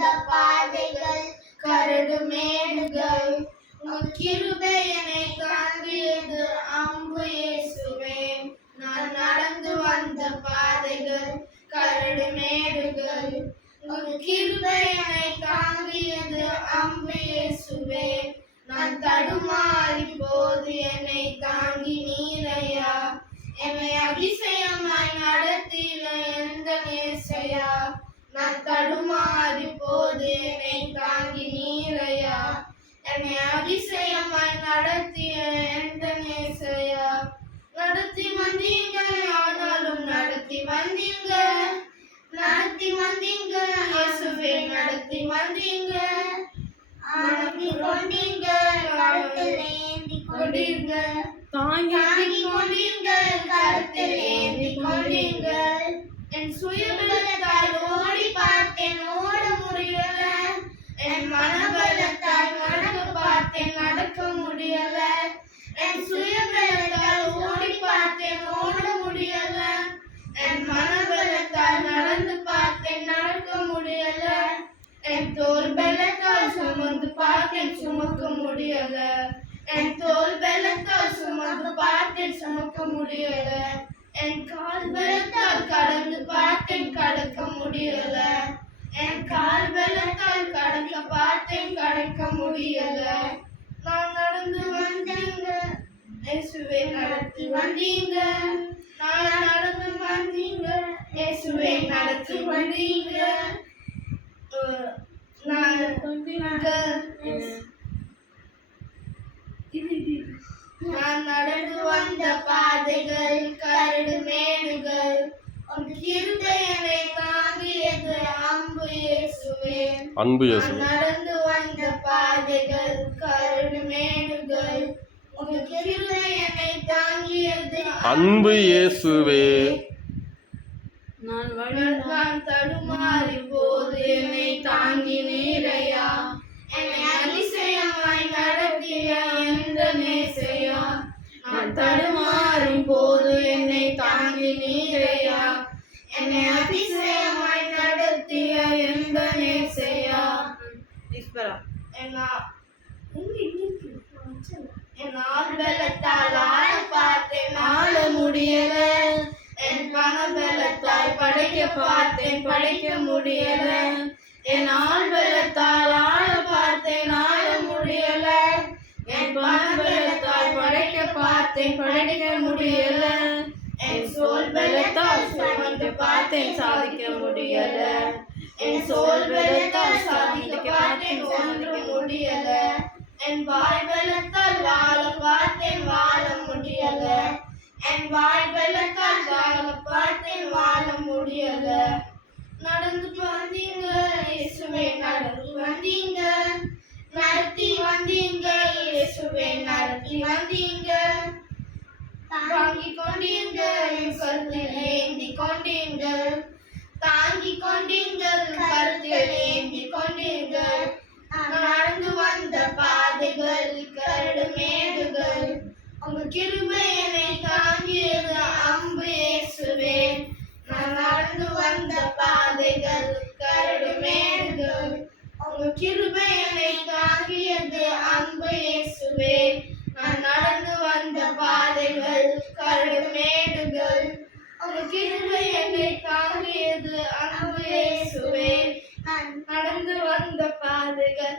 வந்த பாதைகள் கரடு மேடுகள் உம் கிருபை என்னை தாங்கியது அம்பு இயேசுவே. நான் நடந்து வந்த பாதைகள் கரடு மேடுகள் உம் கிருபை என்னை தாங்கியது அம்பு இயேசுவே. நான் தடுமாறி போது என்னை தாங்கி நீரையா, என்னை அதிசயமாய் நடத்தின எந்த நேசையா. நான் தடுமாறி போது என்னை தாங்கி நீரையா, என்னை அதிசயமாய் நடத்திய எந்த நேசையா. நடத்தி வந்தீங்க ஆனாலும் நடத்தி வந்தீங்க, நடத்தி வந்தீங்க இயேசுவே நடத்தி வந்தீங்க. நடத்தி கொண்டீங்க கருத்தில் ஏந்தி கொண்டீங்க, தாங்கி கொண்டீங்க கருத்தில் ஏந்தி கொண்டீங்க. என் சுயபலத்தால் ஓடி பார்த்தேன் ஓட முடியல, என் மனபலத்தால் நடக்க பார்த்தேன் நடக்க முடியல. என் சுயபலத்தால் ஓடி பார்த்தேன் ஓட முடியல, என் மனபலத்தால் நடந்து பார்த்தேன் நடக்க முடியல. என் தோல் பலத்தால் சுமந்து பார்த்தேன் சுமக்க முடியல, என் தோல் பலத்தால் சுமந்து பார்த்தேன் சுமக்க முடியல. என் கால் பலத்தால் கடந்து பார்த்தேன் கடக்க முடியல, என் கால் பலத்தால் கடக்க பார்த்தேன் கடக்க முடியல. நான் நடந்து வந்தீங்க இயேசுவே நடத்தி வந்தீங்க, நான் நடந்து வந்தீங்க இயேசுவே நடத்தி வந்தீங்க. நான் நடந்து வந்த பாதைகள் கரடு மேடுகள் உம் கிருபை என்னை தாங்கியது அம்பு இயேசுவே. நடந்து வந்த பாதைகள் கரடு மேடுகள் உம் கிருபை என்னை தாங்கியது அம்பு இயேசுவே. நான் தடுமாறி போது என்னை தாங்கி நீரையா, என்னை அதிசயமாய் நடத்திய எந்த நேசையா. நான் தடுமாறி போது என்னை தாங்கி நீரையா, என்னை அதிசயமாய் நடத்திய எந்த நேசையா. என்னால் பலத்தால் ஆள பார்த்தேன் ஆள முடியல, என் பணபலத்தால் படைக்க பார்த்தேன் படைக்க முடியல. என் ஆள்பலத்தால் ஆள பார்த்தேன் ஆள முடியல, என் பணபலத்தால் படைக்க பார்த்தேன் படைக்க முடியல. என் சோல் பலத்தால் சுமந்து பார்த்தேன் சாதிக்க முடியல, என் சோல் பலத்தால் சாதிக்க பார்த்தேன் ஒன்று முடியல. என் வாய் பலத்தால் வாழ பார்த்தேன் வாழ முடியல, என் வாய் பலத்தால் வாழ பார்த்தேன் வாழ முடியல. நடந்து வந்தீங்க இயேசுவே நடந்து வந்தீங்க, நடத்தி வந்தீங்க இயேசுவே நடத்தி வந்தீங்க. தாங்கி கொண்டீங்க என் கருத்தில் ஏந்தி கொண்டீங்க, தாங்கி கொண்டீங்க கருத்தில் ஏந்தி கொண்டீங்க. நடந்து வந்த பாதைகள் கரடு மேடுகள் உங்க கிருபை என்னை தாங்கியது அம்பு இயேசுவே. நான் நடந்து வந்த பாதைகள் கரடு மேடுகள் உங்க கிருபை என்னை தாங்கியது அம்பு இயேசுவே. நான் நடந்து வந்த பாதைகள் கரடு மேடுகள் உங்க கிருபை என்னை தாங்கியது அம்பு இயேசுவே. நான் நடந்து வந்த பாதைகள்